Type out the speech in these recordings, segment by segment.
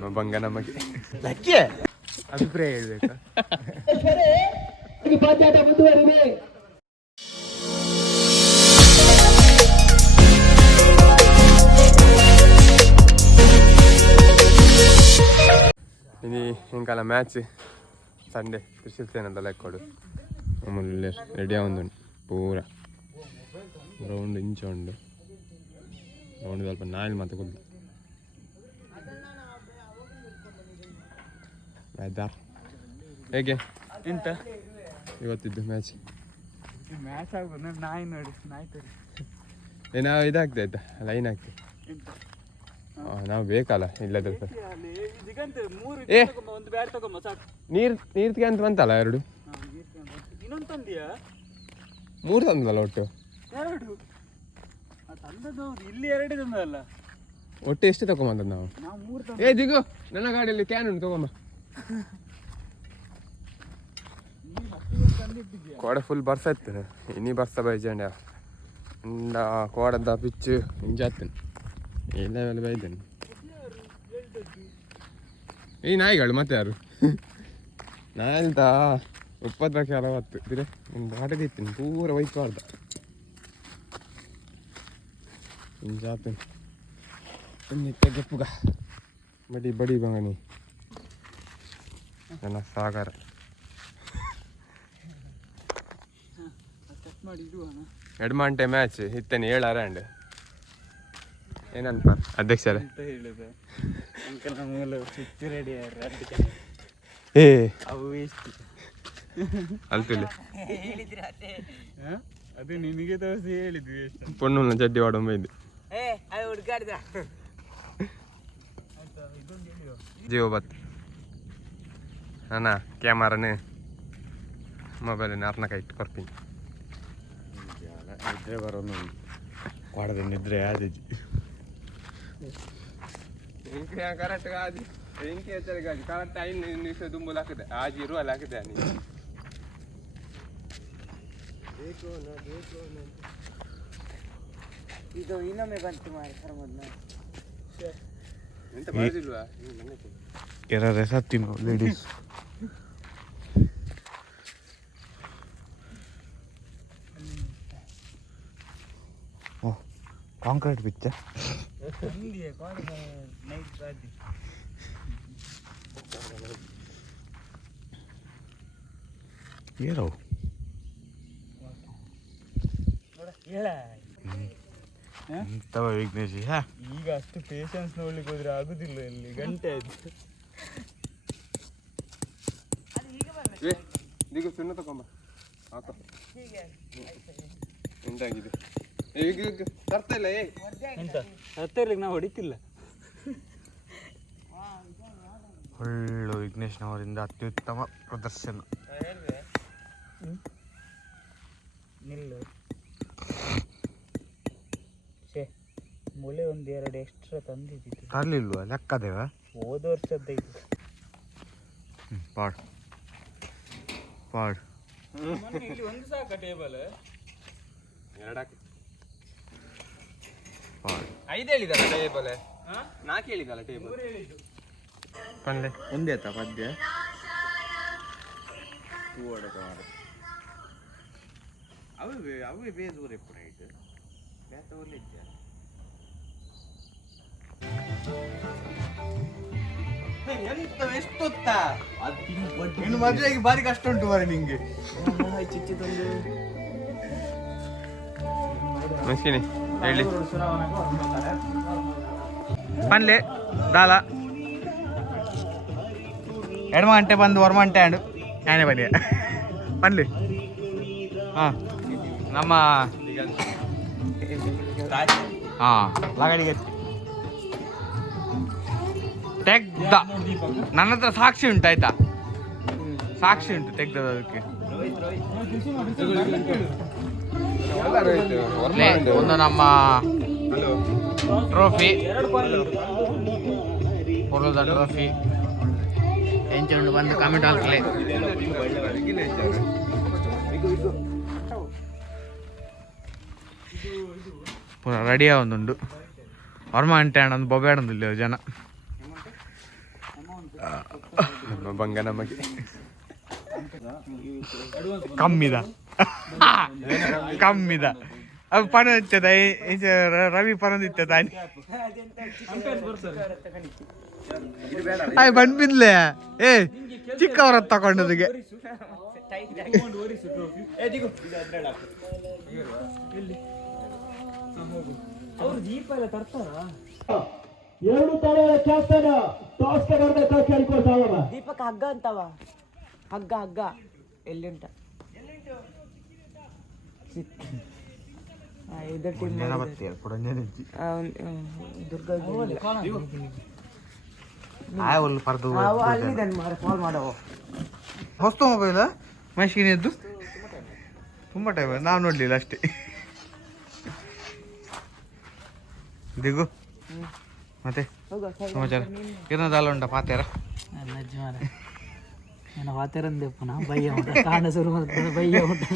ನಮ್ಮ ಬಂಗ ನಮಗೆ ಅಭಿಪ್ರಾಯ ಹೇಳ್ಬೇಕಾ? ഇനി എനിക്കല്ല മാച്ച് സൺഡേ തൃശ്ശൂർ സേനന്തല്ല കൊടു നമ്മൾ റെഡി ആവുന്നുണ്ട് പൂര ഗ്രൗണ്ട് ಇಂಚುಂಡು ಗ್ರೌಂಡ್ ಸ್ವಲ್ಪ ನಾಯಿಲ್ ಮತ್ತೆ ಕೊದ್ದು ಹೇಗೆ ಎಂತ ಇವತ್ತಿದ್ದು ಮ್ಯಾಚ್ ಆಗೋದು ನಾಯಿ ನೋಡಿ ನಾಯಿ ತರಿ ನಾವು ಇದಾಗ್ತಾ ಆಯ್ತಾ ಲೈನ್ ಆಗ್ತದೆ ನಾವು ಬೇಕಲ್ಲ ಇಲ್ಲದ್ರೆ ನೀರ್ತಿಗೆ ಅಂತ ಬಂತಲ್ಲ ಎರಡು ಮೂರು ತಂದಲ್ಲ ಒಟ್ಟು ಇಲ್ಲಿ ಎರಡೇ ತಂದಲ್ಲ ಒಟ್ಟು ಎಷ್ಟು ತಗೊಂಬಂದ ನಾವು ದಿಗು ನನ್ನ ಗಾಡಿಯಲ್ಲಿ ಕ್ಯಾನ್ ಉಂಟು ತಗೊಂಬ ಕೋಡ ಫುಲ್ ಬರ್ಸ ಇತ್ತು ಇನ್ನಿ ಬರ್ಸ ಬೈಜಂಡ ಅಂಡ ಕೋಡದ ಪಿಚ್ಚು ಹಿಂಜಾತೀನಿ ಎಲ್ಲ ವೇಳೆ ಬೈದೇನೆ ಈ ನಾಯಿಗಳು ಮತ್ತೆ ಯಾರು ನಾಯಿಲ್ದ 30 40 ತಿರೆ ಒಂದು ಆಟದಿತ್ತೀನಿ ಪೂರ ವೈಟ್ಬಾರ್ದ ಹಿಂಜಾತೀನಿ ನಿತ್ಯ ಗೆಪ್ಪುಗ ಬಡಿ ಬಡಿ ಬಂಗನಿ ನನ್ನ ಸಾಗರ ಎಡ್ಮಾಂಟೆ ಮ್ಯಾಚ್ ಇತ್ತೇನೆ 7 ರೌಂಡ್ ಏನಂತ ಅಧ್ಯಕ್ಷರೇ ಏ ಅಲ್ತಿಲ್ಲ ಅದು ನಿನಗೆ ತೋರಿಸಿ ಹೇಳಿದ್ವಿ ಪೊಣ್ಣು ಚಡ್ಡಿ ವಾಡೊಂಬ ಇದ್ದು ಜಿಯೋ ಬತ್ ಅಣ್ಣ ಕ್ಯಾಮರಾನೇ ಮೊಬೈಲ್ ಅರ್ನಕ ಇಟ್ಟು ಕೊರ್ತೀನಿ ನಿದ್ರೆ ಬರೋನು ಕೊಡದೆ ನಿದ್ರೆ ಆದಿದ್ದು ಕರೆಕ್ಟ್ ಆದಿ ಬೆಂಕಿ ಹೆಚ್ಚರಿಗಾದಿ ಕರೆಕ್ಟ್ 5 ನಿಮಿಷ ದುಂಬುಲ್ ಹಾಕಿದೆ ಆಜಿ ಇರುವಲ್ಲಿ ಹಾಕಿದೆ ನೀನು ಇದು ಇನ್ನೊಮ್ಮೆ ಬಂತು ಮಾರಿ ಕರ್ಮದ್ನ ಎಂತ ಬರೋದಿಲ್ವಾ ಯಾರ ಸತ್ತಿನ ಲೇಡೀಸ್ ಕಾಂಕ್ರೀಟ್ ಬಿಚ್ಚ ಏನೋ ಎಂತವ ವಿಘ್ನೇಶ್ ಈಗ ಅಷ್ಟು ಪೇಷನ್ಸ್ ನೋಡ್ಲಿಕ್ಕೆ ಹೋದ್ರೆ ಆಗುದಿಲ್ಲ ಇಲ್ಲಿ ಗಂಟೆ ಆಯ್ತು ದಿಗು ಸುಣ್ಣ ತಗೊಂಬ ಹಾಕ ಎಂತಾಗಿದೆ ಈಗ ತರ್ತಾ ಇಲ್ಲ ಎಂತ ತರ್ತಾ ಇರ್ಲಿಕ್ಕೆ ನಾವು ಹೊಡಿತಿಲ್ಲ ಒಳ್ಳೆ ವಿಘ್ನೇಶ್ನವರಿಂದ ಅತ್ಯುತ್ತಮ ಪ್ರದರ್ಶನ ನಿಲ್ಲು ಮೊಲೆ 1-2 ಎಕ್ಸ್ಟ್ರಾ ತಂದಿದ್ದು ತರಲಿಲ್ವಾ ಲೆಕ್ಕದೇವ ಹೋದ ವರ್ಷದ್ದೈದು ಪಾಡ್ ಪಾಡ್ ಇಲ್ಲಿ ಒಂದು ಸಾಕ ಟೇಬಲ್ 2 ಹಾಕಿ ಪಾಡ್ 5 ಹೇಳಿದಲ್ಲ ಟೇಬಲ್ 4 ಹೇಳಿದಲ್ಲ ಟೇಬಲ್ 3 ಹೇಳಿದ್ದು ಪಂಡೆ ಒಂದೇ ಆಯ್ತಾ ಪದ್ಯ ಹೂವಡಕ ಮಾಡ ಅವೇ ಬೇಜೂರೇ ಪುರ ಇದು ಬೇತ ಒಳ್ಳೆದ್ಯಾ ಎಷ್ಟೊತ್ತ ಇನ್ನು ಮದುವೆಗೆ ಬಾರಿ ಕಷ್ಟ ಉಂಟು ಮಾರೆ ನಿಂಗೆ ಮಸ್ಕಿನಿ ಹೇಳಿ ಪನ್ಲೆ ದಾಲ 2 ಗಂಟೆ ಬಂದು 1 ಗಂಟೆ ಆಂಡು ನಾನೇ ಬನ್ನಿ ಪನ್ಲೆ ಹಾಂ ನಮ್ಮ ಹಾಂ ಲಗಡಿಗೆ ತೆಗ್ದ ನನ್ನ ಹತ್ರ ಸಾಕ್ಷಿ ಉಂಟು ಆಯ್ತಾ ಸಾಕ್ಷಿ ಉಂಟು ತೆಗ್ದದಕ್ಕೆ ಒಂದು ನಮ್ಮ ಟ್ರೋಫಿ ಪೊಲೋದ ಟ್ರೋಫಿ ಎಂಚುಂಡು ಬಂದು ಕಮೆಂಟ್ ಹಾಕ್ಲೆ ಪೂರ ರೆಡಿಯಾ ಒಂದುಂಡು ವರ್ಮ ಅಂಟೆ ಒಂದು ಬೊಬ್ಯಾಡೊಂದಿಲ್ಲ ಜನ ನಮ್ಮ ಬಂಗ ನಮಗೆ ಕಮ್ಮಿದ ಕಮ್ಮಿದ ಅದು ಪಣ ಇತ್ತದ ರವಿ ಪಣದಿತ್ತದ ಆಯ್ ಬಂದ್ಬಿದ್ಲೆ ಏ ಚಿಕ್ಕವರ ತಗೊಂಡದಿಗೆ ಎರಡು ತಲೆಯ ಕ್ಯಾಪ್ಟನ್ ಟಾಸ್ ಬರ್ಬೇಕು ಕೇಳ್ಕೊಳ್ತಾವ ದೀಪಕ್ ಹಗ್ಗ ಅಂತವ ಹಗ್ಗ ಹಗ್ಗ ಎಲ್ಲಿ ಉಂಟ ಇದರ ಟೀಮ್ ಕಾಲ್ ಮಾಡವ ಹೊಸ್ತು ಮೊಬೈಲ್ ಮಷೀನ್ ಎದ್ದು ತುಂಬ ಟೈಮ್ ನಾವು ನೋಡಲಿಲ್ಲ ಅಷ್ಟೇ ದಿಗು ಮತ್ತೆ ಸಮಾಚಾರ ಏನದಲ್ಲ ಉಂಟ ಪಾತೇರ నేను వాతేరం తెప్పునా భయ్య ఉంటా కాండ సురు భయ్య ఉంటా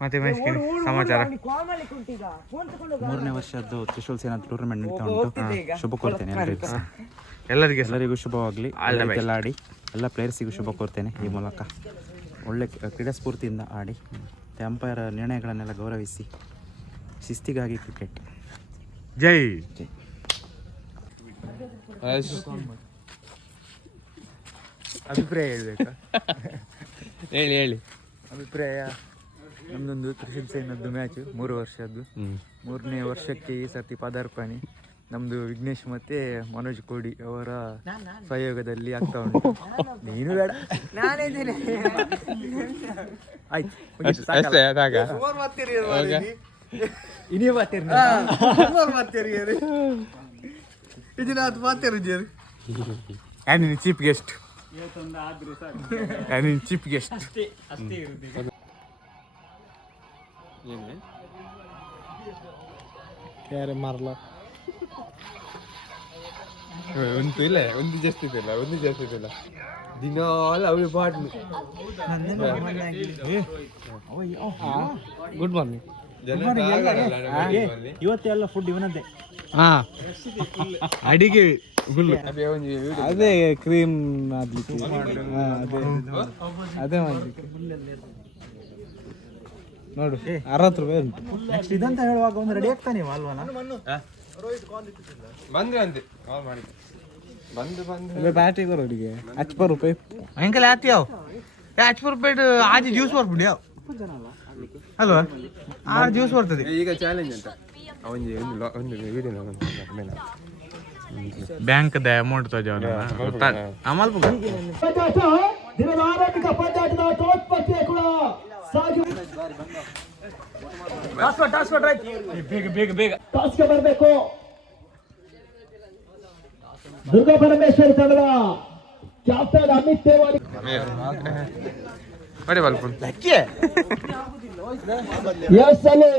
ಮತ್ತೆ ಮೈಸ್ಕಿನ್ ಸಮಾಚಾರ ಮೂರನೇ ವರ್ಷದ್ದು ತ್ರಿಶೂಲ್ ಸೇನಾ ಟೂರ್ನಮೆಂಟ್ ನಡೀತಾ ಉಂಟು. ಶುಭ ಕೋರ್ತೇನೆ ಎಲ್ಲರಿಗೂ ಶುಭವಾಗಲಿ. ಎಲ್ಲ ಆಡಿ ಎಲ್ಲ ಪ್ಲೇಯರ್ಸಿಗೂ ಶುಭ ಕೋರ್ತೇನೆ ಈ ಮೂಲಕ. ಒಳ್ಳೆ ಕ್ರೀಡಾ ಸ್ಫೂರ್ತಿಯಿಂದ ಆಡಿ ಅಂಪೈರ್ ನಿರ್ಣಯಗಳನ್ನೆಲ್ಲ ಗೌರವಿಸಿ ಶಿಸ್ತಿಗಾಗಿ ಕ್ರಿಕೆಟ್. ಜೈ ಜೈ. ಅಭಿಪ್ರಾಯ ಹೇಳ್ಬೇಕಾ? ಹೇಳಿ ಹೇಳಿ. ಅಭಿಪ್ರಾಯ ನಮ್ಮದೊಂದು ತ್ರಿಶೂಲ್ ಸೇನದ್ದು ಮ್ಯಾಚು 3 ವರ್ಷದ್ದು. 3ನೇ ವರ್ಷಕ್ಕೆ ಈ ಸರ್ತಿ ಪದಾರ್ಪಣೆ ನಮ್ಮದು ವಿಘ್ನೇಶ್ ಮತ್ತು ಮನೋಜ್ ಕೋಡಿ ಅವರ ಸಹಯೋಗದಲ್ಲಿ ಆಗ್ತಾ ಉಂಟು. ನೀನು ಬೇಡ ಆಯ್ತು ಚೀಫ್ ಗೆಸ್ಟ್ ಚೀಫ್ ಗೆಸ್ಟ್ ಯಾರೇ ಮಾರಲ್ಲ ಒಂದು ಇಲ್ಲ ಒಂದು ಜಾಸ್ತಿ ಇದಿಲ್ಲ ದಿನ ಅವಳು ಬಾಟ್ಲು. Good morning. ಇವತ್ತೆಲ್ಲ ಫುಡ್ ಇವನದ್ದೇ. ಹಾ ಅಡಿಗೆ ಅದೇ ಕ್ರೀಮ್ ಮಾಡ್ಲಿಕ್ಕೆ ಅದೇ ಮಾಡ್ಲಿಕ್ಕೆ ನೋಡು 60 ರೂಪಾಯಿ ಉಂಟು. ನೆಕ್ಸ್ಟ್ ಇದಂತ ಹೇಳುವಾಗ ಒಂದು ರೆಡಿ ಆಗ್ತಾನೆ ಅಲ್ವಾನ. ಬಂದ್ರೆ ಅಂತೆ ಕಾಲ್ ಮಾಡಿ ಬಂದು बैटरी करो ठीक है 80 रुपए अंकल आती आओ 80 रुपये आज ಜ್ಯೂಸ್ ಬರ್ಬಿಡಿ ಅಲ್ವಾ ಆ ಜ್ಯೂಸ್ ಬರ್ತದೆ ಈಗ ಚಾಲೆಂಜ್ ಅಂತ ಒಂದು video bank the amount ತೋಜವನ Amal ಬುಗ ದಿನದ ಆರಂಭಿಕ ಪಂದ್ಯಾಟದ ಟಾಸ್ ಪಂದ್ಯ ಕೂಡ ಸಾಗಿ ಬೇಗ ಟಾಸ್ಗೆ ಬರಬೇಕು. ದುರ್ಗಾ ಪರಮೇಶ್ವರಿ ತಂಡದ ಕ್ಯಾಪ್ಟನ್ ಅಮಿತ್ ತೇವಾಡಿ ಎಸ್ ಅಲ್ಲಿ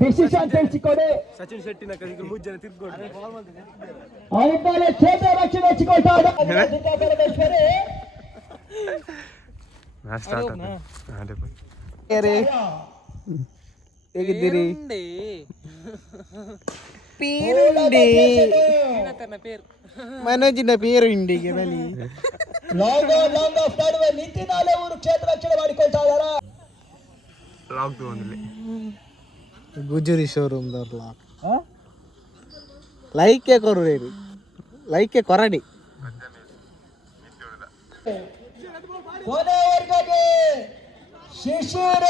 ಡಿಸಿಷನ್ ತಿಳಿಸಿಕೊಡಿ. ಸಚಿನ್ ಶೆಟ್ಟಿನ ಕೈಗೆ ಮುಜ್ಜನ ತಿರ್ಕೊಂಡು ಅವರಿಬ್ಬರೇ ಕ್ಷೇತ್ರ ರಕ್ಷಣೆ ಹಚ್ಚಿಕೊಳ್ತಾರೆ. ದುರ್ಗಾ ಪರಮೇಶ್ವರಿ ಹೇಗಿದ್ದೀರಿ? ಮನೋಜಿನ ಪೇರು ಇಂಡಿಗೆ ಬಲಿ ಲಾಂಗ್ ಆಫ್ ನಡುವೆ ನಿಂತಿನಾಲೆ ಅವರು ಕ್ಷೇತ್ರ ರಕ್ಷಣೆ ಮಾಡಿಕೊಳ್ತಾ ಇದ್ದಾರೆ. ಗುಜರಿ ಶೋರೂಮ್ ದವ್ರ ಲೈಕೆ ಕೊರ್ರಿ ಲೈಕೆ ಕೊರಡಿ ಕೊನೆಯವರೆಗೆ ಶಿಶಿರ್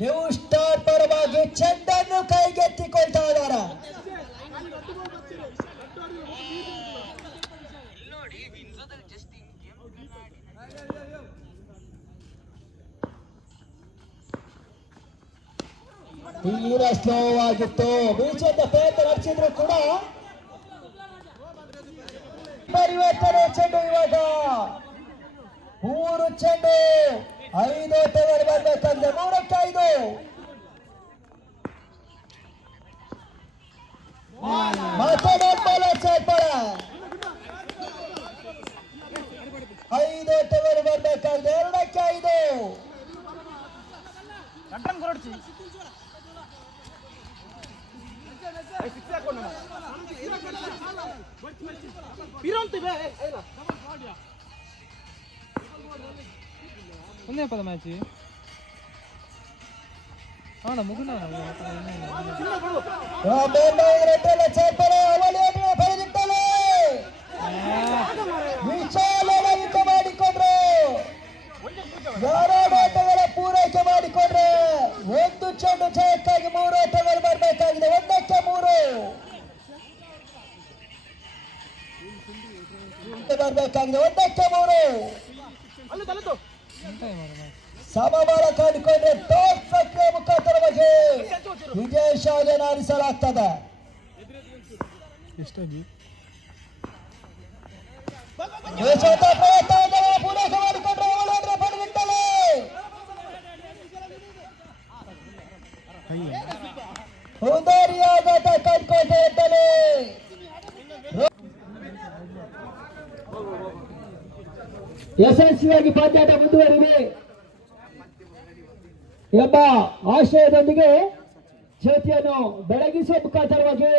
ನ್ಯೂ ಸ್ಟಾರ್ ಪರವಾಗಿ ಚೆಂಡನ್ನು ಕೈಗೆತ್ತಿಕೊಳ್ತಾ ಇದ್ದಾರೆ. ತೀರ ಸ್ಲೋ ಆಗಿತ್ತು. ಬೀಚದ ಪ್ರಯತ್ನ ನಡೆಸಿದ್ರು ಕೂಡ ಪರಿವರ್ತನೆ ಚೆಂಡು ಇವಾಗ 3 ಚೆಂಡು 5 ಟವರ್ ಬರ್ಬೇಕಂದ್ರೆ 3-5 ಮತ್ತೆ ಬಾಲ ಸೇರ್ಪಡೆ 5 ಟವರ್ ಬರ್ಬೇಕಾದ್ರೆ 2-5 ಒಂದೇ ಪದ ಮ್ಯಾಚ್ ಮಾಡಿಕೊಂಡ್ರು ಯಾರಾಟಗಳ ಪೂರೈಕೆ ಮಾಡಿಕೊಂಡ್ರೆ ಒಂದು ಚೆಂಡು ಜಯಕ್ಕಾಗಿ 3 ಓಟಗಳು ಬರಬೇಕಾಗಿದೆ. 1-3 ಸಮಬಲ ಕಂಡುಕೊಂಡ್ರೆ ಟಾಸ್ ಪ್ರಕ್ರಿಯೆ ಮುಖಾಂತರವಾಗಿ ವಿಜಯ ಶಾಲೆಯನ್ನು ಆರಿಸಲಾಗ್ತದೆ. ಪೂರೈಕೆ ಮಾಡಿಕೊಂಡ್ರೆ ಪಡೆದಿಟ್ಟಲೆ ಉದಾರಿಯಾದ ಕಂಡುಕೊಂಡೇ ಇದ್ದಲೆ ಯಶಸ್ವಿಯಾಗಿ ಪಂದ್ಯಾಟ ಮುಂದುವರಿದೆ ಎಂಬ ಆಶಯದೊಂದಿಗೆ ಜ್ಯೋತಿಯನ್ನು ಬೆಳಗಿಸುವ ಮುಖಾಂತರವಾಗಿ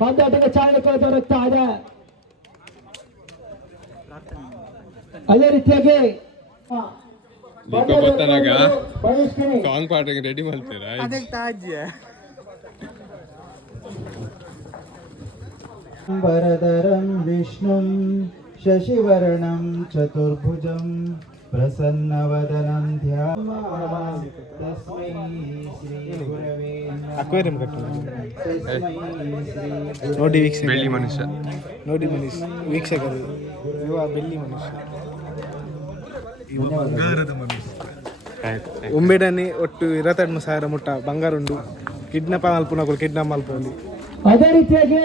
ಪಂದ್ಯಾಟಕ್ಕೆ ಚಾಲನೆ ಕೊಡುತ್ತಾ ಇದೆ. ಅದೇ ರೀತಿಯಾಗಿ ಸಾಂಗ್ ಪಾಠಕ್ಕೆ ರೆಡಿ ಮಾಡ್ತೀರಾ? ವರದರಂ ವಿಷ್ಣುಂ ಶಶಿವರ್ಣಂ ಚತುರ್ಭುಜಂ ಪ್ರಸನ್ನವದನಂ ಧ್ಯಾಯಾಮಿ ತಸ್ಮೈ ಶ್ರೀ ಗುರವೇ ನೋಡಿ ವೀಕ್ಷಕ, ಬೆಳ್ಳಿ ಮನುಷ್ಯ ನೋಡಿ ವೀಕ್ಷಕರು, ಯುವ ಬೆಳ್ಳಿ ಮನುಷ್ಯ ಉಂಬೆಡನೆ ಒಟ್ಟು 22,000 ಮುಟ್ಟ ಬಂಗಾರುಂಡು. ಕಿಡ್ನಾಪ್ ಮಲ್ಪುನ ಕಿಡ್ನಾಪ್ ಮಲ್ಪಲ್ಲಿ ಅದೇ ರೀತಿಯಾಗಿ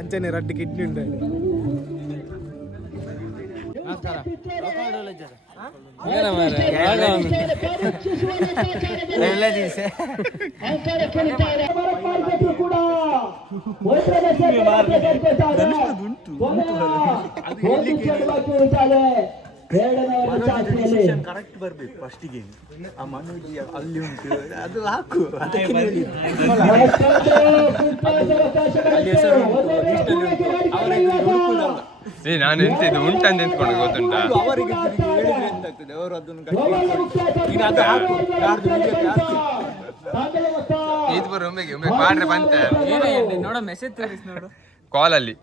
ಅಂಚನೆ ರಡ್ಡಿ ಕಿಡ್ನಿ ಉಂಟು. ಕೂಡ ಕರೆಕ್ಟ್ ಬರ್ಬೇಕು ಫಸ್ಟಿಗೆ. ಆ ಮನುಜಿ ಅಲ್ಲಿ ಉಂಟು ಅದು ಹಾಕು. ನಾನು ಎಂತಿದ್ದು ಉಂಟಂತ ಎಂತ್ಕೊಂಡು ಗೊತ್ತುಂಟಾ? ಅವರಿಗೆ ಹೇಳಿದ್ರೆ ಎಂತಾಗ್ತದೆ, ಅವರು ಅದನ್ನು ಇದು ಬರೋ ಒಮ್ಮೆಗೆ ಮಾಡ್ರೆ ಬಂತ ನೋಡ ಮೆಸೇಜ್ ತೋರಿಸ್ ನೋಡು ಕಾಲಲ್ಲಿ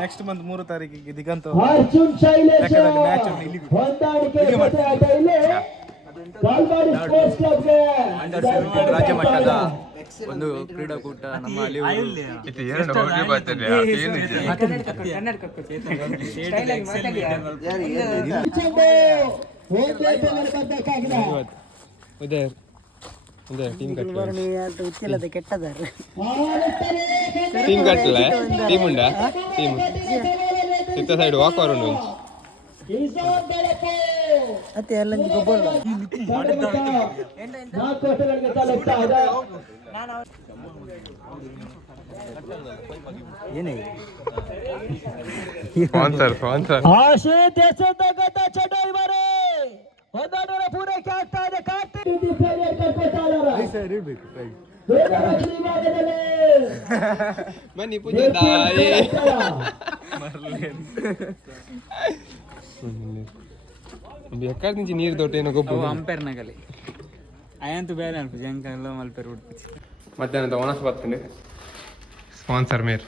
ನೆಕ್ಸ್ಟ್ ಮಂತ್ 3 ತಾರೀಕಿಗೆ ದಿಗಂತ ರಾಜ್ಯ ಮಟ್ಟದ ಒಂದು ಕ್ರೀಡಾಕೂಟ ನಮ್ಮಲ್ಲಿ ಇದು ಎರಡು ಹೋಗಿ ಬರ್ತದೆ. ಟೀಮ್ ಕಟ್ಟಲ ಟೀಮ್ ಉಂಡ ಟೀಮ್ ಸಿತ್ತ ಸೈಡ್ ವಾಕರ್ ಉಂಡು ಅತ್ತೆ ಎಲ್ಲ ಗೊಬ್ಬರ ಏನೇ ಸ್ಪಾನ್ಸರ್ ಆಶೆ ದೇಶದ ಚಟಾಯಿ ಬರೇ ಒಂದಾಡರ ಪೂರೈಕೆ ಆಗ್ತಾ ಇದೆ. ಬನ್ನಿ ಪೂಜೆ ಎಕ್ಕಡ నుంచి ನೀರು ದೊಡ್ಡ ಗೊಬ್ಬರ ಅಂಪೇರ್ ನಗಲಿ ಅಯ್ಯಂತೂ ಬೇರೆ ಅನ್ಪು ಜಂಕಲ್ಲ ಮಲ್ಪೇರ್ ಉಡ್ಪಿಸಿ ಮಧ್ಯಾಹ್ನದ ಒಣಸ್ ಬರ್ತೀನಿ. ಸ್ಪಾನ್ಸರ್ ಮೇರ್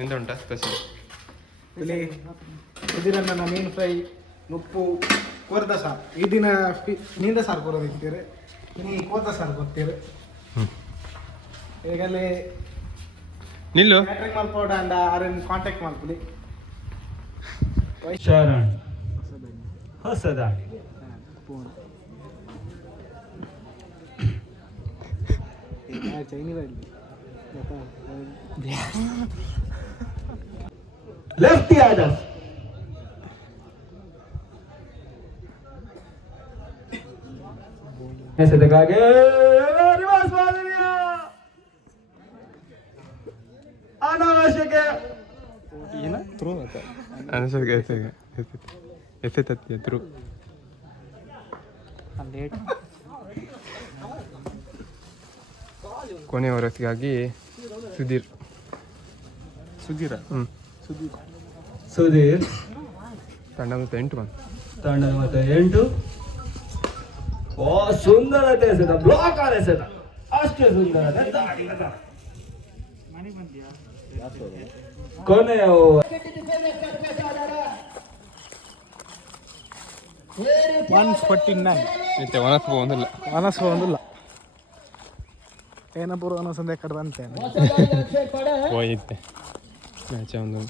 ಎಂತ ಉಂಟಾ ಸ್ಪೆಷಲ್? ಇದನ್ನ ಮೀನು ಫ್ರೈ ಉಪ್ಪು ಕೋರ್ದ ಸಾರು ಈ ದಿನ ನೀಂದ ಸಾರು ಕೊಡೋದಿರ್ತೀರಿ ನೀ ಕೋರ್ದ ಸಾರು ಕೊಡ್ತೀರಿ ಈಗಲೇ ನಿಲ್ಲು ಕ್ಯಾಟ್ರಿಂಗ್ ಮಲ್ಪೋಡ ಅಂಡ ಆರನ್ ಕಾಂಟ್ಯಾಕ್ಟ್ ಮಾಡ್ಕೊಳ್ಳಿ. ಶರಣ್ ಹೊಸದ ಲೆಫ್ಟ್ ಯಾದವ್ ಎಸೆದಕ್ಕಾಗಿ ರಿವರ್ಸ್ ಮಾದರಿಯ ಅನಾವಶ್ಯಕ ಅನುಷರ್ಗೆ ಎಸೆತತ್ತಿ ಥ್ರೂ ಕೊನೆಯ ವರಸಿಗಾಗಿ ಸುಧೀರ್ ಸುಧೀರ್ ತಂಡ ಮತ್ತು 8 ಬಂದು ತಂಡ ಮತ್ತೆ 8. ಓ ಸುಂದರತೆ ಎಸೆತ, ಬ್ಲಾಕ್ ಆದ ಎಸೆತ, ಅಷ್ಟೇ ಸುಂದರತೆ. ಕೊನೆಯ over. 149 ಮತ್ತೆ ಒನಸ್ಬ ಒಂದಿಲ್ಲ ಅನಸ ಒಂದಿಲ್ಲ ಏನಪ್ಪರು ಅನ್ನೋಸಂದೆ ಕಡ್ದಂತೆ ಹೋಯ್ತೆ ಮ್ಯಾಚ್ ಒಂದು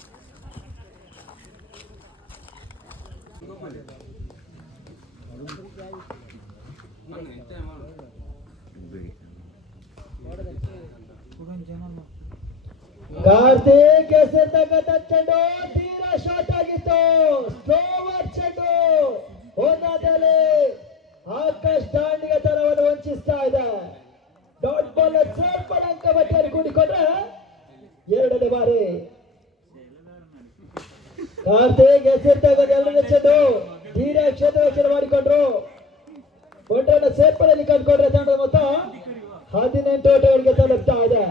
ಕಾರ್ತಿಕ್ ಎಸೆತಕ್ಕಂಥ ಚೆಂಡು ತೀರಾ ಶಾರ್ಟ್ ಆಗಿತ್ತು. ಸ್ಲೋವರ್ ಚೆಂಡು ಹೋದಾದಲ್ಲಿ ಆಕಾಶ್ ದಾಂಡಿಗೆ ತರವನ್ನು ವಂಚಿಸ್ತಾ ಇದೆ. ಡಾಟ್ ಬಾಲ್ ಸೇರ್ಪಡೆ ಅಂಕ ಬಟ್ಟೆಯಲ್ಲಿ ಕೂಡಿಕೊಂಡ್ರೆ 2ನೇ ಬಾರಿ ಕಾರ್ತಿಕ್ ಎಸೆತಕ್ಕಂಥ 2ನೇ ಚೆಂಡು ತೀರಾ ಕ್ಷೇತ್ರ ರಕ್ಷಣೆ ಮಾಡಿಕೊಂಡ್ರು. ಒಟ್ಟನ್ನು ಸೇರ್ಪಡೆಯಲ್ಲಿ ಕಂಡುಕೊಂಡ್ರೆ ತಂಡದ ಮೊತ್ತ 18 ಓಟಗಳಿಗೆ ತಲುಪ್ತಾ ಇದೆ.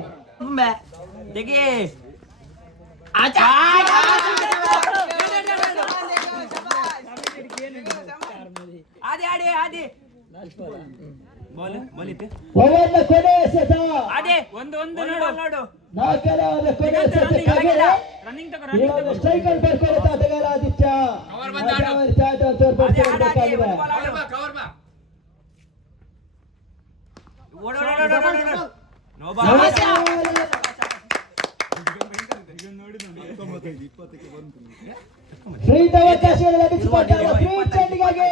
ಓವರ್ನ ಕೊನೆ ಎಸೆತ, 4ನೇ ಕೊನೆ ಎಸೆತಕ್ಕಾಗಿ ಇವಾಗ ಸ್ಟ್ರೈಕರ್ ಬರ್ಕೊಳ್ಳುತ್ತಾ ಆಟಗಾರ ಆದಿತ್ಯ ತೋರ್ಪಡಿಸಬೇಕಾಗಿದೆ. ಫ್ರೀ ಅವಕಾಶಗಳು ಲಭಿಸಿಕೊಟ್ಟಾಗ ಫ್ರೀ ಚೆಂಡಿಗಾಗಿ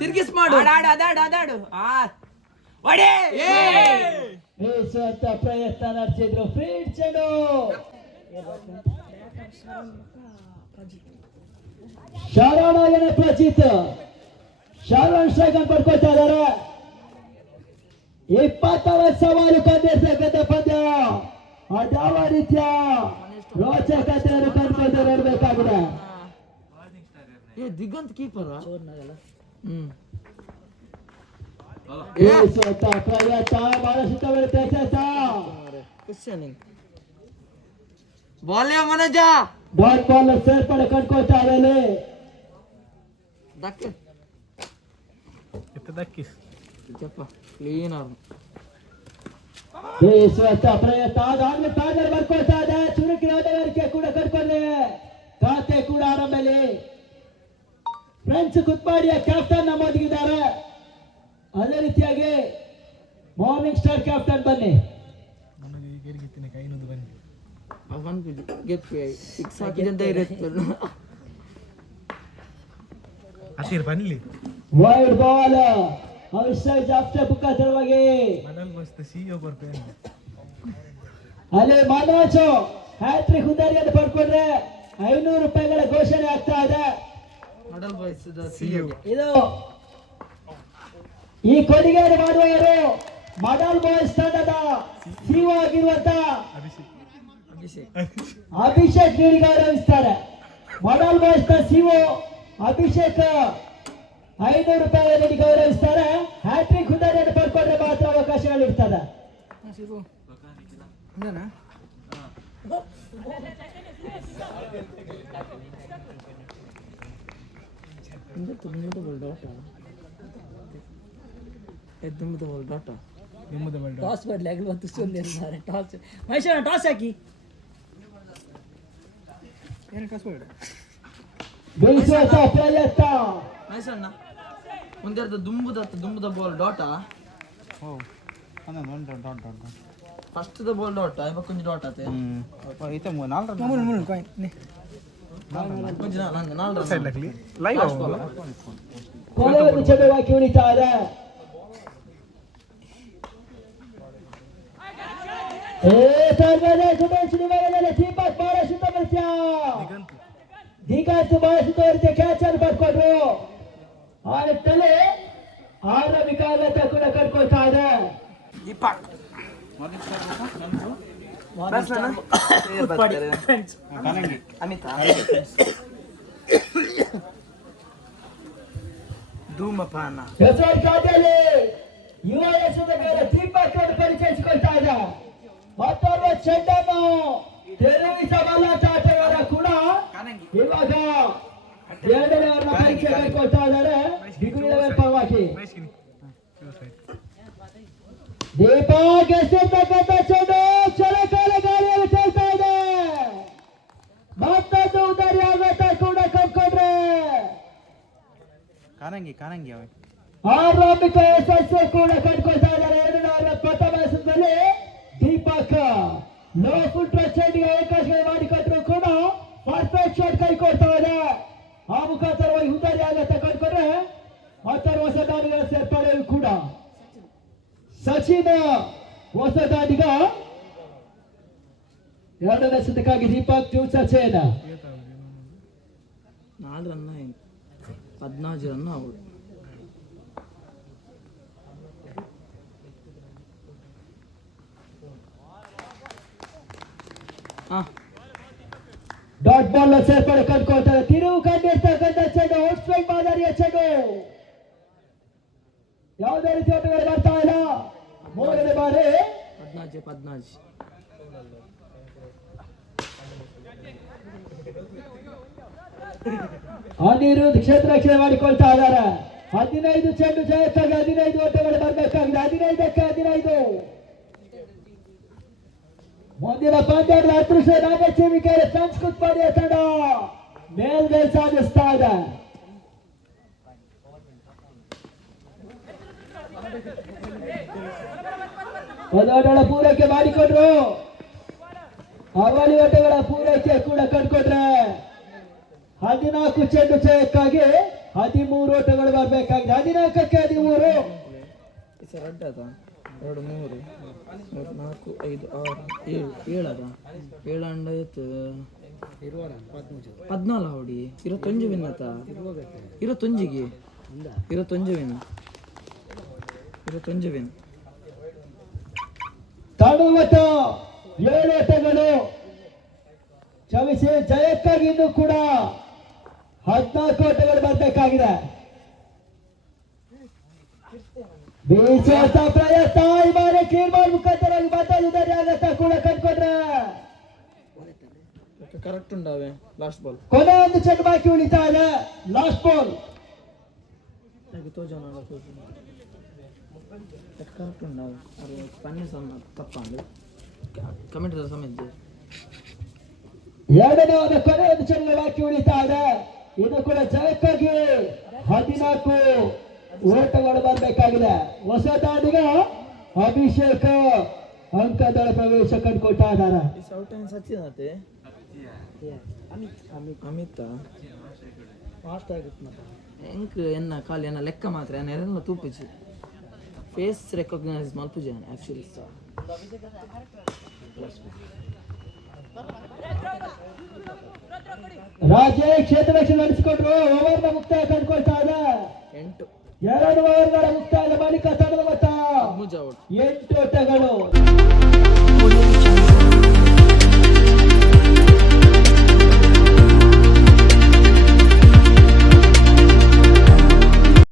ತಿರ್ಗಿಸ್ ಮಾಡು ಪ್ರಯತ್ನ ನಡೆಸಿದ್ರು. ಫ್ರೀ ಚೆಂಡು ಶಾರಣಾಗನೆ ಪ್ರಚಿತ್ ಶಾರಣ್ ಸ್ಟ್ರೈಕನ್ ಪಡ್ಕೊಳ್ತಾ ಇದ್ದಾರೆ. 20ರ ಸವಾಲು ಕಂಡಿರ್ತಕ್ಕಂಥ ಪಂದ್ಯ ಅದಾವ ರೀತಿಯ ರೋಚಕತೆಯನ್ನು ಕಂಡುಕೊಂಡು ನೋಡಬೇಕಾಗಿದೆ. ದಿಗಂತ್ ಕೀಪರ್ ಪ್ರಯತ್ನ ಬಹಳಷ್ಟು ಬಾಲ್ಯ ಮನೋಜ ಡಾಟ್ ಬಾಲ್ ಸೇರ್ಪಡೆ ಕಂಡುಕೊಳ್ತಾ ಇದ್ದಾರೆ. ಪ್ರಯತ್ನ ಅದಾದ್ಮೇಲೆ ತಾಜರ್ ಬರ್ಕೊಳ್ತಾ ಇದೆ. ಚುರುಕಿನ ಆಟಗಾರಿಕೆ ಕೂಡ ಕಂಡುಕೊಂಡೆ. ಖಾತೆ ಕೂಡ ಆರಂಭದಲ್ಲಿ ಫ್ರೆಂಚ್ ಕುತ್ಪಾಡಿಯ ಕ್ಯಾಪ್ಟನ್ ನಮ್ಮೊಂದಿಗಿದ್ದಾರೆ. ಅದೇ ರೀತಿಯಾಗಿ ಮಾರ್ನಿಂಗ್ ಸ್ಟಾರ್ ಕ್ಯಾಪ್ಟನ್ ಬನ್ನಿ. ವೈಡ್ ಬಾಲ್ ಅವಿಶ್ವಾಸ ಜಾಫ್ಟೆ ಬುಕ್ಕ ತೆರವಾಗಿ ಅಲ್ಲಿ ಮನೋಜ್ ಹ್ಯಾಟ್ರಿಕ್ ಹುದ್ದಾರಿಯನ್ನು ಪಡ್ಕೊಂಡ್ರೆ 500 ರೂಪಾಯಿಗಳ ಘೋಷಣೆ ಆಗ್ತಾ ಇದೆ. ಇದು ಈ ಕೊಡುಗೆಯನ್ನು ಮಾಡುವ ಯಾರು ಮಾಡಲ್ ಬಾಯ್ಸ್ ತಂಡದ ಸಿಒ ಆಗಿರುವಂತ ಅಭಿಷೇಕ್ ನೀಡಿ ಗೌರವಿಸ್ತಾರೆ. ಮಾಡಲ್ ಬಾಯ್ಸ್ ನ ಸಿಒ ಅಭಿಷೇಕ್ 500 ರೂಪಾಯಿ ನೀಡಿ ಗೌರವಿಸ್ತಾರೆ. ಹ್ಯಾಟ್ರಿಕ್ ಹುದ್ದಾರಿಯನ್ನು ಪಡ್ಕೊಂಡ್ರೆ ಮಾತ್ರ ಅವಕಾಶಗಳಿರ್ತದೆ. ಟಾಸ್ ಬಡ್ಲಾಗಿ ಟಾಸ್ ಮಹೇಶಣ್ಣ ಟಾಸ್ ಹಾಕಿ ಪ್ರಯತ್ನ ಮಹೇಶಣ್ಣ ಮುಂದೆ ದುಂಬುದ ball data first the ball dot ಇವಾಗ ಕೊಂಚ ಡಾಟ್ ಆತೆ ಕೊನೆಯನ್ನು ಚೆಂಡವಾಗಿ ಉಳಿತಾರೆ. ದೀಪಕ್ ಬಹಳಷ್ಟು ತಮಸ್ಯ ದಿಗಂತ್ ಬಹಳಷ್ಟು ತೋರಿಸಿ ಕ್ಯಾಚ್ ಅನ್ನು ಪಡ್ಕೊಂಡ್ರು. ಆಡುತ್ತಲೇ ಆರಂಭಿಕ ಕೂಡ ಕಟ್ಕೊಳ್ತಾ ಇದೆ. ದೀಪಕ್ ಧೂಮಪಾನ ರೆಸಾರ್ಟ್ ಖಾತೆಯಲ್ಲಿ ಯುವ ಯಶದ ಮೇಲೆ ದೀಪಕ್ ಅವರು ಪರಿಚಯಿಸಿಕೊಳ್ತಾ ಇದ್ದ ಮತ್ತೊಬ್ಬ ಚೆಂಡನ್ನು ತೆರವಿಸಬಲ್ಲ ಆಟಗಾರ ಕೂಡ ಇವಾಗ ಎರಡನೇ ಅವರನ್ನ ಪರಿಚಯ ಕೈಕೊಳ್ತಾ ಇದ್ದಾರೆ ದಿಗ್ವಿಜಯ ಪರವಾಗಿ. ದೀಪಕ್ ಎಸೆತಕ್ಕಂಥ ಚೆಂಡು ಚಲಕಾಲ ಗಾಳಿಯಲ್ಲಿ ತೇಲ್ತಾ ಇದೆ. ಮತ್ತೊಂದು ಉದಾರಿ ಆಘಾತ ಕೂಡ ಕಂಡ್ಕೊಂಡ್ರೆ ಕಾನಂಗಿ ಆರಂಭಿಕ ಯಶಸ್ಸು ಕೂಡ ಕಂಡುಕೊಳ್ತಾ ಇದ್ದಾರೆ. ಎರಡನೇ ಅವರ ಪ್ರಥಮ ಎಸೆತದಲ್ಲಿ ದೀಪಕ್ ಲೋ ಫುಟ್ ಚೆಂಡಿಗೆ ಅವಕಾಶ ಮಾಡಿಕೊಟ್ಟರು ಕೂಡ ಪರ್ಫೆಕ್ಟ್ ಶಾಟ್ ಕೈಕೊಳ್ತಾ ಇದೆ. ಆ ಮುಖಾಂತರವಾಗಿ ಉದಾರಿ ಆಘಾತ ಕಂಡುಕೊಂಡ್ರೆ ಮತ್ತೊಂದು ಹೊಸ ದಾನಿಗಳ ಸೇರ್ಪಡೆ ಕೂಡ ಸಚಿನ್ ಹೊಸ ದಾನಿಗ. ಎರಡನೇ ಎಸೆತಕ್ಕಾಗಿ Deepak to Sachin 4 run 14 run out. Dot ball ಸೇರ್ಪಡೆ ಕಂಡುಕೊಳ್ತಾರೆ. ತಿರುವು ಕಂಡಿರ್ತಕ್ಕಂಥ ಚೆಂಡು ಔಟ್ ಸ್ಟ್ರೈಕ್ ಮಾದರಿಯ ಚೆಂಡು. ಯಾವುದೇ ರೀತಿ ಆಟಗಾರ ಬರ್ತಾ ಇಲ್ಲ. ಮೂರನೇ ಬಾರಿ 14 ಅನಿರುದ್ಧ್ ಕ್ಷೇತ್ರ ರಕ್ಷಣೆ ಮಾಡಿಕೊಳ್ತಾ ಇದ್ದಾರೆ. 15 ಚೆಂಡು ಜಯಕ್ಕಾಗಿ 15 ಓಟಗಳು ಬರಬೇಕಾಗಿದೆ. 15ಕ್ಕೆ 15. ಮುಂದಿನ ಪಂದ್ಯದ ಅದೃಶ್ಯ ನಾಗಚೇವಿಕೆ ಸಂಸ್ಕೃತ್ ಪಡೆಯ ತಂಡ ಮೇಲ್ಗೈ ಸಾಧಿಸ್ತಾ ಇದೆ. ಪದಾರ್ಥಗಳ ಪೂರೈಕೆ ಮಾಡಿಕೊಂಡ್ರು. ಅವಳಿ ಓಟಗಳ ಪೂರೈಕೆ ಕೂಡ ಕಂಡುಕೊಂಡ್ರೆ 14 ಚೆಂಡು ಜಯಕ್ಕಾಗಿ 13 ಓಟಗಳು ಬರಬೇಕಾಗಿದೆ. 14ಕ್ಕೆ 13. 2 3 4 5 6 7 ಅದ 7 ಅಂಡ 14 ಹೊಡಿ 21 ವಿನ್ ಆತ 21ಗೆ 21 ವಿನ್ ತಡವಟ 7 ಓಟಗಳು ಕ್ಷಮಿಸಿ ಜಯಕ್ಕಾಗಿ ಇನ್ನೂ ಕೂಡ 14 ಓಟಗಳು ಬರಬೇಕಾಗಿದೆ. ಬೀಚೋತ ಪ್ರಯತ್ನ ಈ ಬಾರಿ ಕ್ಲೀನ್ ಮುಖಾಂತರವಾಗಿ ಮಾತಾಡಿದ್ದಾರೆ. ಆಗತ್ತ ಕೂಡ ಕಂಡುಕೊಂಡ್ರೆ ಕರೆಕ್ಟ್ ಉಂಟಾವೆ. ಲಾಸ್ಟ್ ಬಾಲ್ ಕೊನೆ ಒಂದು ಚೆಂಡು ಬಾಕಿ ಉಳಿತಾ ಇದೆ. ಲಾಸ್ಟ್ ಬಾಲ್ ಕರೆಕ್ಟ್ ಉಂಟಾವೆ. ಅದು ಪನ್ನಿ ತಪ್ಪಂದು ಕಮೆಂಟ್ ಸಮಯ. ಎರಡನೇ ಕೊನೆ ಒಂದು ಚೆಂಡು ಬಾಕಿ ಉಳಿತಾ ಇದೆ. ಇದು ಕೂಡ ಜಯಕ್ಕಾಗಿ 14 ಓಟಗಳು ಬರಬೇಕಾಗಿದೆ. ಹೊಸ ದಾನಿಗ ಅಭಿಷೇಕ್ ಅಂಕದಳ ಪ್ರವೇಶ ಕಂಡುಕೊಳ್ತಾ ಇದ್ದಾರೆ. ಸಚಿನತೆ ಅಮಿತ ಫಾಸ್ಟ್ ಆಗಿತ್ತು. ಎಂಕ್ ಎನ್ನ ಕಾಲಿ ಎನ್ನ ಲೆಕ್ಕ ಮಾತ್ರ ಎನ್ನ ತೂಪಿச்சு ಫೇಸ್ ರೆಕಗ್ನೈಸ್ ಮಲ್ಪುಜೆ ಆಕ್ಚುಲಿ. ರಾಜೇಶ್ ಕ್ಷೇತ್ರ ರಕ್ಷಣೆ ನಡೆಸಿಕೊಂಡ್ರು. ಓವರ್ನ ಮುಕ್ತಾಯ ಕಂಡುಕೊಳ್ತಾ ಇದೆ. 8 2 ಓವರ್ಗಳ ಮುಕ್ತಾಯದ ಬಳಿಕ ತಂಡದ ಮೊತ್ತ 8 ಓಟಗಳು.